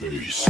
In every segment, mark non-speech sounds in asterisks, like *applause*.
vocês.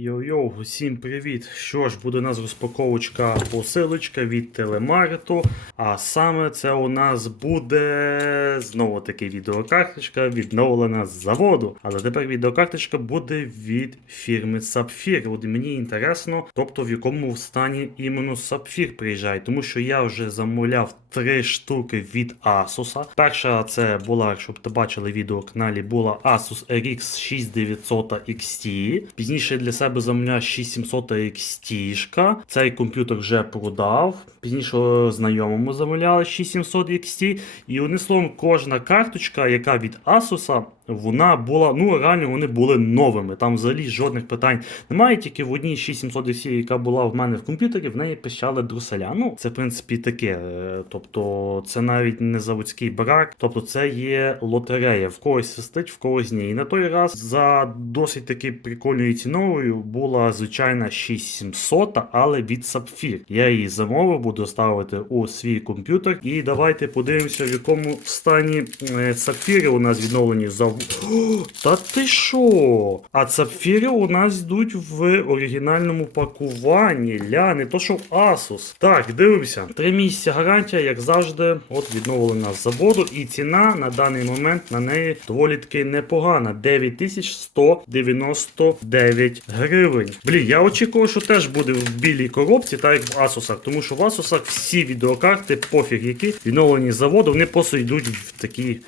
Йо-йо, усім привіт! Що ж, буде у нас розпаковочка посилочка від телемаркету. А саме це у нас буде знову таки відеокарточка відновлена з заводу. Але тепер відеокарточка буде від фірми Sapphire. От мені інтересно, тобто в якому стані іменно Sapphire приїжджає, тому що я вже замовляв три штуки від Asus. Перша це була, якщо б ти бачили відео в каналі, була Asus RX 6900 XT. Пізніше для себе замовляв 6700 XT. Цей комп'ютер вже продав. Пізніше знайомому замовляли 6700 XT. І одним словом, кожна карточка, яка від Asus, вона була, ну реально вони були новими. Там взагалі жодних питань немає. Тільки в одній 6700 XT, яка була в мене в комп'ютері, в неї пищали друселя. Ну, це в принципі таке. е, Тобто, це навіть не заводський брак, тобто це є лотерея. В когось свистить, в когось ні. І на той раз за досить таки прикольною ціною була звичайна 6700, але від Sapphire. Я її замовив, буду ставити у свій комп'ютер. І давайте подивимося, в якому стані е, сапфіри у нас відновлені за. *gasps* Та ти що? А сапфіри у нас йдуть в оригінальному пакуванні. Ля, не то що в Asus. Так, дивимося. Три місяці гарантія, як завжди, от відновлена з заводу. І ціна на даний момент на неї доволі таки непогана. 9199 гривень. Блін, я очікував, що теж буде в білій коробці, так як в Asus, тому що в Asus всі відеокарти, пофіг які, відновлені з заводу, вони просто йдуть в такі.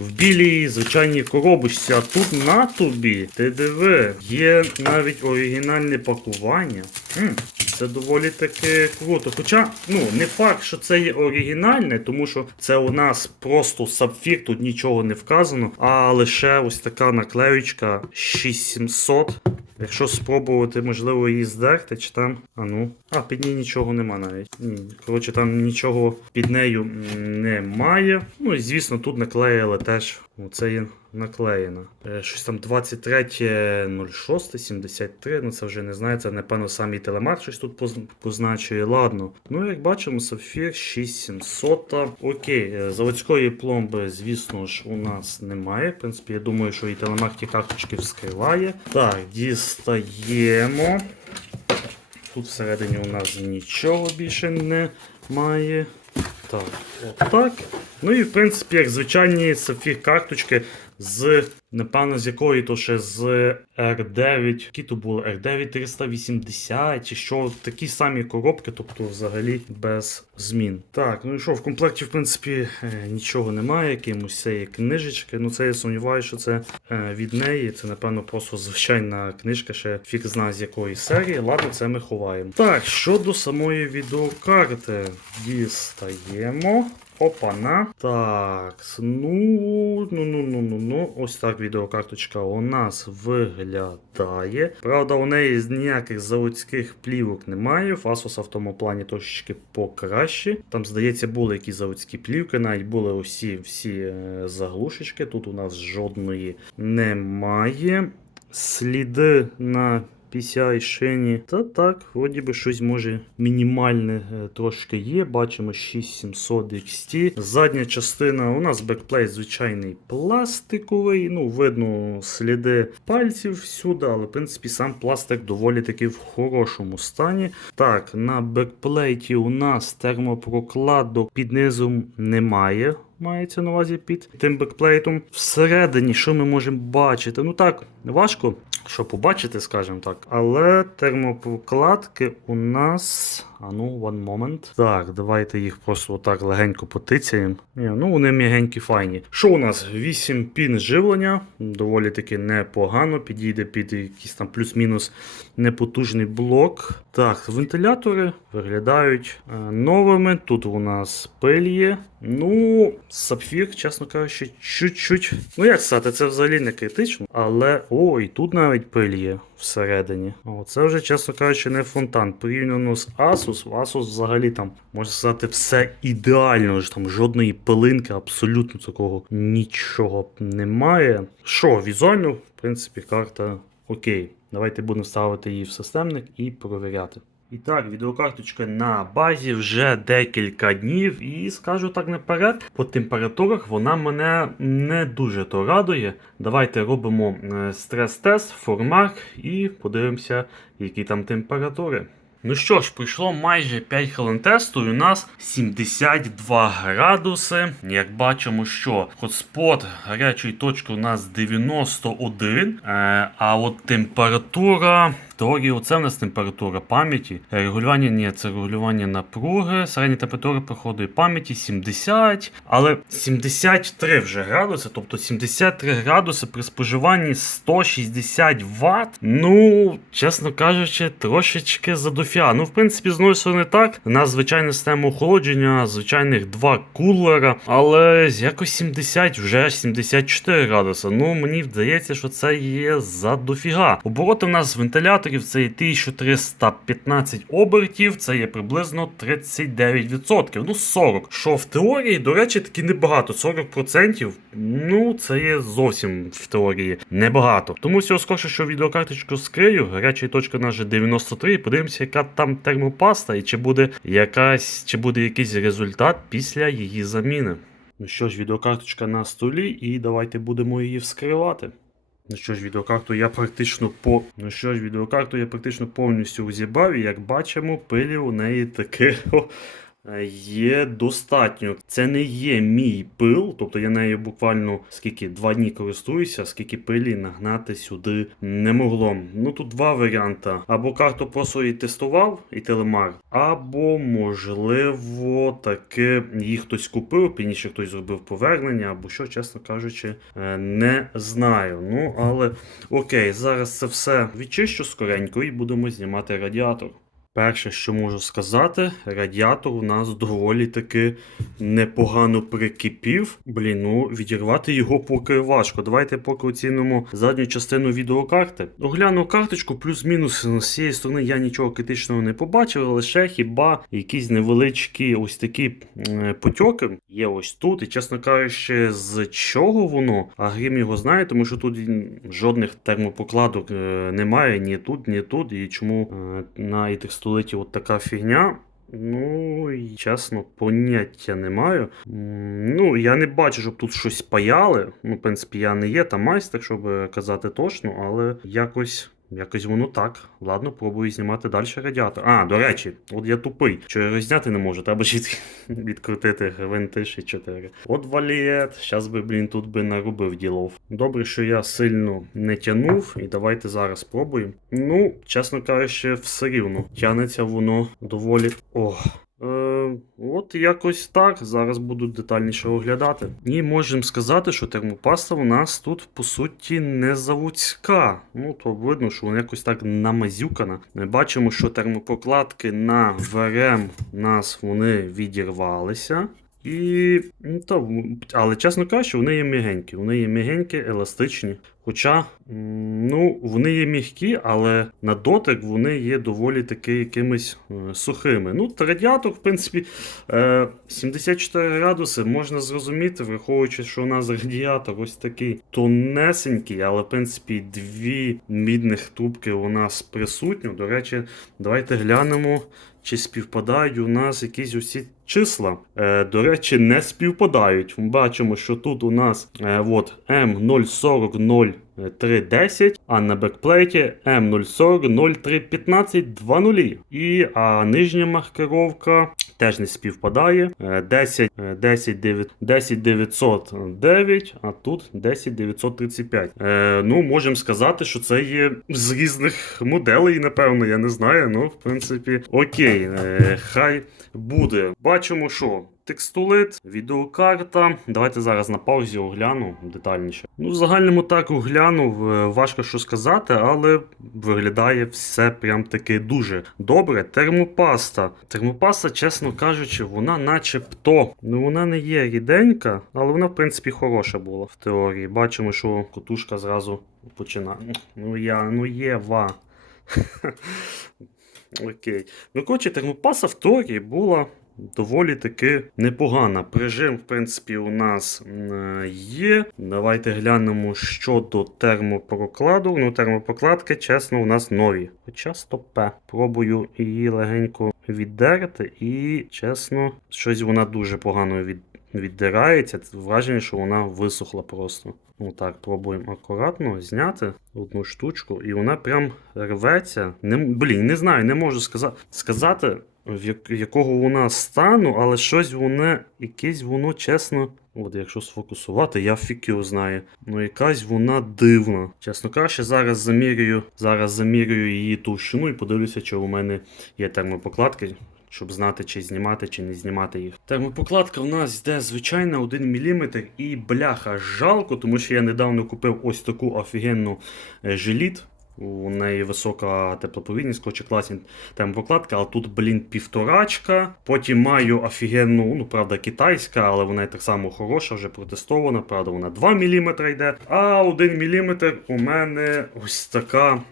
В білій звичайній коробочці, а тут на тобі, ти диви, є навіть оригінальне пакування. М, це доволі таки круто. Хоча, ну, не факт, що це є оригінальне, тому що це у нас просто сапфір, тут нічого не вказано, а лише ось така наклеючка 6700. Якщо спробувати, можливо, її здерти, чи там. А ну. А, під ній нічого нема навіть. Ні. Коротше, там нічого під нею немає. Ну і звісно, тут наклеїли теж. Оце є наклеєно. Е, щось там 23.06.73, ну це вже не знаю, це напевно самий телемарк щось тут позначує. Ладно. Ну, як бачимо, сапфір 6700. Окей, е, заводської пломби, звісно ж, у нас немає. В принципі, я думаю, що і телемарк ті карточки вскриває. Так, дістаємо. Тут всередині у нас нічого більше немає. Так, отак. Ну і в принципі, як звичайні сапфір карточки з, напевно, з якої то ще з R9. Які то були? R9 380 чи що, такі самі коробки, тобто взагалі без змін. Так, ну і що, в комплекті, в принципі, е, нічого немає, якимось це є книжечки. Ну це я сумніваюся, що це е, від неї. Це, напевно, просто звичайна книжка, ще фіг зна з якої серії. Ладно, це ми ховаємо. Так, щодо самої відеокарти, дістаємо. Опана. Так, ну, ну, ну, ну, ну, ну. Ось так відеокарточка у нас виглядає. Правда, у неї ніяких заводських плівок немає. Asus в тому плані трошечки покраще. Там, здається, були якісь заводські плівки, навіть були усі всі е, заглушечки. Тут у нас жодної немає. Сліди на PCI шині. Та так, вроді би щось може мінімальне е, трошки є. Бачимо 6700 XT. Задня частина у нас бекплейт звичайний пластиковий. Ну, видно сліди пальців всюди, але в принципі сам пластик доволі таки в хорошому стані. Так, на бекплейті у нас термопрокладок під низом немає. Мається на увазі під тим бекплейтом. Всередині, що ми можемо бачити? Ну так, важко що побачити, скажімо так. Але термопокладки у нас. А ну, one moment. Так, давайте їх просто отак легенько потицяємо. Ні, ну вони м'ягенькі файні. Що у нас? 8 пін живлення. Доволі таки непогано. Підійде під якийсь там плюс-мінус непотужний блок. Так, вентилятори виглядають е, новими. Тут у нас пиль є. Ну, сапфір, чесно кажучи, чуть-чуть. Ну, як сказати, це взагалі не критично. Але. О, і тут навіть пиль є всередині. О, це вже, чесно кажучи, не фонтан. Порівняно з Asus, в Asus взагалі там, можна сказати, все ідеально. Там жодної пилинки, абсолютно такого нічого немає. Що, візуально, в принципі, карта окей. Давайте будемо ставити її в системник і провіряти. І так, відеокарточка на базі вже декілька днів, і скажу так наперед, по температурах вона мене не дуже то радує. Давайте робимо е, стрес-тест, формак і подивимося, які там температури. Ну що ж, пройшло майже 5 хвилин тесту, і у нас 72 градуси. Як бачимо, що хотспот гарячої точки у нас 91, е, а от температура. В теорії, оце в нас температура пам'яті. Регулювання ні, це регулювання напруги. Середня температура проходу пам'яті 70, але 73 вже градуси, тобто 73 градуси при споживанні 160 Вт. Ну, чесно кажучи, трошечки задофіа. Ну, в принципі, знову ж не так. У нас звичайна система охолодження, звичайних два кулера, але якось 70, вже 74 градуси. Ну, мені здається, що це є задофіга. Обороти в нас вентиляторів це є 1315 обертів, це є приблизно 39%. Ну, 40. Що в теорії, до речі, таки небагато. 40%. Ну, це є зовсім в теорії небагато. Тому всього скорше, що відеокарточку скрию, гаряча точка вже 93, і подивимося, яка там термопаста, і чи буде якась, чи буде якийсь результат після її заміни. Ну що ж, відеокарточка на столі, і давайте будемо її вскривати. Ну що ж, відеокарту я практично по. Ну що ж, відеокарту я практично повністю узібав і як бачимо, пилі у неї таки *laughs* о, е, є достатньо. Це не є мій пил, тобто я нею буквально скільки два дні користуюся, скільки пилі нагнати сюди не могло. Ну тут два варіанти. Або карту просто і тестував, і телемар, або, можливо, таки її хтось купив, пізніше хтось зробив повернення, або що, чесно кажучи, е, не знаю. Ну, але окей, зараз це все відчищу скоренько і будемо знімати радіатор. Перше, що можу сказати, радіатор у нас доволі таки непогано прикипів. Блін, ну відірвати його поки важко. Давайте поки оцінимо задню частину відеокарти. Огляну карточку, плюс-мінус з цієї сторони я нічого критичного не побачив, лише хіба якісь невеличкі ось такі е, потьоки є ось тут. І чесно кажучи, з чого воно? А грім його знає, тому що тут жодних термопокладок е, немає ні тут, ні тут. І чому е, на і текстолиті от така фігня. Ну, чесно, поняття не маю. Ну, я не бачу, щоб тут щось паяли. Ну, в принципі, я не є там майстер, щоб е, казати точно, але якось. Якось воно так. Ладно, пробую знімати далі радіатор. А, до речі, от я тупий. Що я розняти не можу, треба ж *laughs* відкрутити гвинти ще 4. От валієт. Щас би, блін, тут би наробив ділов. Добре, що я сильно не тянув, і давайте зараз спробуємо. Ну, чесно кажучи, все рівно. Тянеться воно доволі. Ох. Е, от якось так. Зараз буду детальніше оглядати. І можемо сказати, що термопаста у нас тут по суті не заводська. Ну, то видно, що вона якось так намазюкана. Ми бачимо, що термопокладки на ВРМ у нас вони відірвалися. І. Ну, та, але чесно кажучи, вони є м'ягенькі. Вони є м'ягенькі, еластичні. Хоча, ну, вони є м'які, але на дотик вони є доволі таки якимись е, сухими. Ну, радіатор, в принципі, е, 74 градуси можна зрозуміти, враховуючи, що у нас радіатор ось такий тонесенький, але в принципі дві мідних трубки у нас присутні. До речі, давайте глянемо. Чи співпадають у нас якісь усі числа? Е, до речі, не співпадають. Ми бачимо, що тут у нас е, от M0400310, а на бекплейті M0400315 2 нулі. І а нижня маркировка теж не співпадає. Е, 10, е, 10, 9, 10 909, а тут 10 935. Е, ну, можемо сказати, що це є з різних моделей, напевно, я не знаю. Ну, в принципі, окей, е, хай буде. Бачимо, що. Текстулит, відеокарта. Давайте зараз на паузі огляну детальніше. Ну, в загальному так оглянув, важко що сказати, але виглядає все прям таки дуже добре. Термопаста. Термопаста, чесно кажучи, вона начебто. Ну вона не є ріденька, але вона, в принципі, хороша була в теорії. Бачимо, що котушка зразу починає. Ну я, ну Єва. *laughs* Окей. Ну, коротше, термопаса в теорії була доволі таки непогана. Прижим, в принципі, у нас є. Давайте глянемо щодо термопрокладу. Ну, термопрокладки, чесно, у нас нові. Хоча стопе. Пробую її легенько віддерти, і чесно, щось вона дуже погано від, віддирається. Враження, що вона висохла просто. Ну так, пробуємо акуратно зняти одну штучку, і вона прям рветься. Не, блін, не знаю, не можу сказати, сказати якого вона стану, але щось воно, якесь воно чесно. От якщо сфокусувати, я фік його знаю. Ну якась вона дивна. Чесно кажучи, зараз замірюю, зараз замірюю її товщину і подивлюся, чи у мене є термопокладки. Щоб знати, чи знімати, чи не знімати їх. Термопокладка у нас йде звичайна 1 мм і бляха жалко, тому що я недавно купив ось таку офігенну е, жиліт. У неї висока теплоповідність, класні термопокладка, але тут, блін, півторачка. Потім маю офігенну, ну правда, китайська, але вона і так само хороша, вже протестована. Правда, вона 2 мм йде. А 1 мм у мене ось така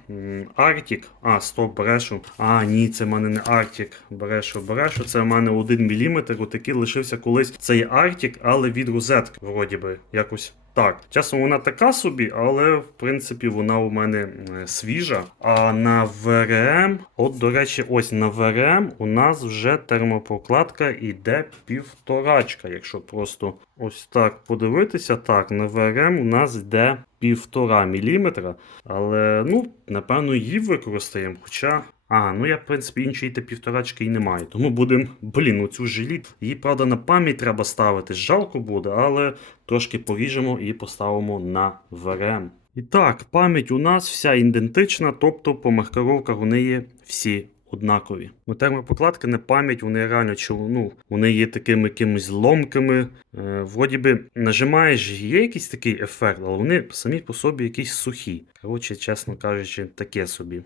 Arctic. А, стоп, брешу. А, ні, це в мене не Arctic. Брешу, брешу. Це в мене 1 мм. Отакий лишився колись цей Arctic, але від розетки, вроді би, якось. Так, чесно, вона така собі, але в принципі вона у мене свіжа. А на ВРМ, от до речі, ось на ВРМ у нас вже термопрокладка іде півторачка. Якщо просто ось так подивитися, так, на ВРМ у нас йде півтора міліметра. Але ну, напевно, її використаємо. Хоча. А, ну я, в принципі, іншої та півторачки і немає. Тому будемо. Блін, оцю жиліт. Її, правда, на пам'ять треба ставити. Жалко буде, але трошки поріжемо і поставимо на ВРМ. І так, пам'ять у нас вся ідентична, тобто по маркировках вони є всі однакові. Ну, термопокладки на пам'ять, вони реально ну, вони є такими якимись ломкими. Е, вроді би, нажимаєш, є якийсь такий ефект, але вони самі по собі якісь сухі. Коротше, чесно кажучи, таке собі.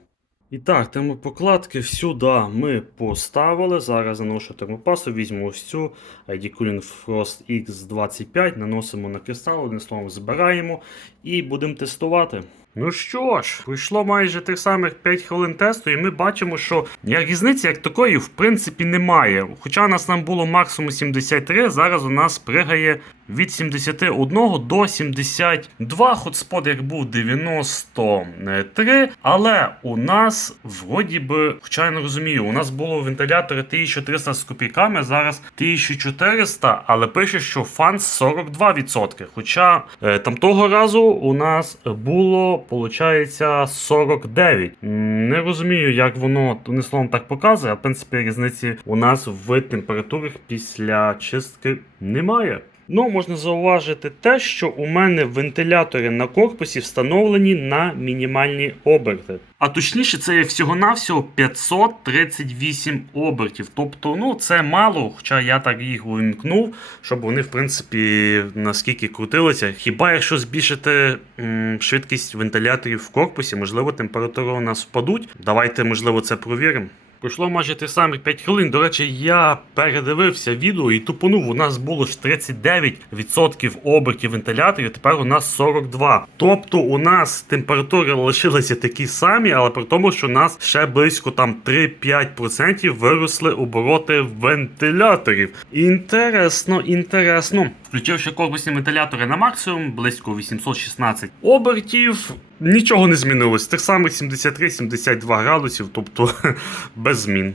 І так, термопокладки всюди ми поставили. Зараз наношу термопасу, візьму ось цю ID Cooling Frost X25, наносимо на кристал, одним словом збираємо і будемо тестувати. Ну що ж, пройшло майже тих самих 5 хвилин тесту, і ми бачимо, що як різниці як такої в принципі немає. Хоча нас там було максимум 73, зараз у нас пригає від 71 до 72. Хотспот як був 93. Але у нас вроді би, хоча я не розумію, у нас було вентилятори 1300 з копійками, зараз 1400, але пише, що фан 42%. Хоча е, там того разу у нас було, виходить, 49. Не розумію, як воно не словом так показує, а в принципі різниці у нас в температурах після чистки немає. Ну, можна зауважити те, що у мене вентилятори на корпусі встановлені на мінімальні оберти. А точніше, це є всього-навсього 538 обертів. Тобто, ну це мало, хоча я так їх вимкнув, щоб вони, в принципі, наскільки крутилися. Хіба якщо збільшити м, швидкість вентиляторів в корпусі, можливо, температури у нас впадуть. Давайте, можливо, це провіримо. Пройшло майже тих самих 5 хвилин. До речі, я передивився відео і тупонув. У нас було ж 39% обертів вентиляторів, тепер у нас 42. Тобто у нас температури лишилися такі самі, але при тому, що у нас ще близько там 3-5% виросли обороти вентиляторів. Інтересно, інтересно. Включивши корпусні вентилятори на максимум, близько 816 обертів. Нічого не змінилось. Тих самих 73-72 градусів, тобто *laughs* без змін.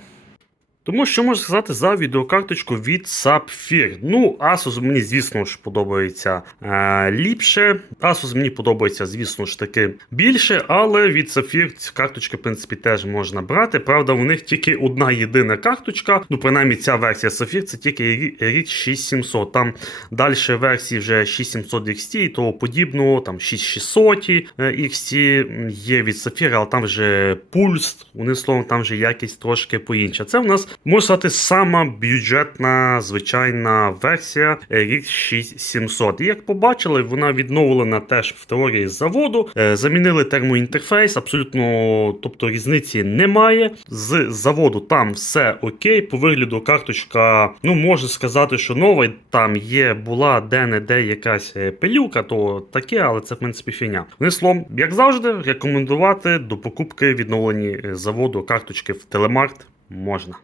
Тому що можна сказати за відеокарточку від Sapphire. Ну, Asus мені, звісно ж, подобається е, ліпше. Asus мені подобається, звісно ж таки, більше, але від Sapphire ці карточки, в принципі, теж можна брати. Правда, у них тільки одна єдина карточка. Ну, принаймні, ця версія Sapphire це тільки RX 6700. Там далі версії вже 6700 XT і того подібного, там 6600 е, XT є від Sapphire, але там вже пульс, вони словом, там вже якість трошки поінша. Це в нас можна сказати сама бюджетна звичайна версія RX 6700. І як побачили, вона відновлена теж в теорії заводу. Е, Замінили термоінтерфейс, абсолютно, тобто різниці немає. З заводу там все окей. По вигляду карточка, ну можна сказати, що нова. Там є, була де-не-де якась е, пилюка, то таке, але це в принципі фігня. Одним словом, як завжди, рекомендувати до покупки відновлені е, заводу карточки в телемарт можна.